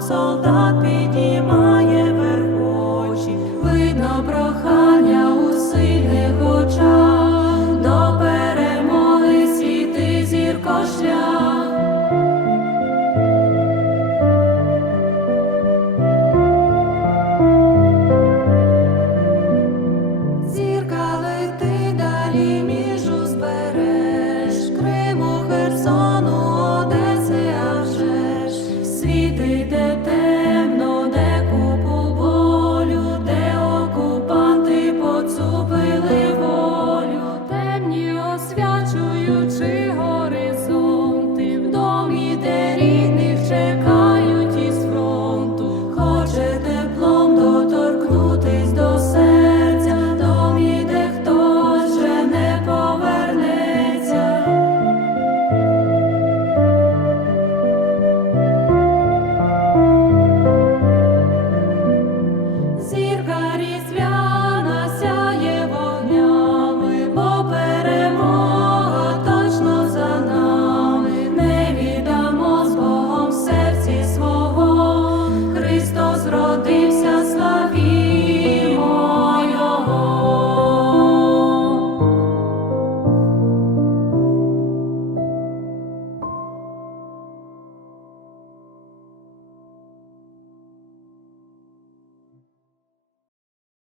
солдат підійде. освячують.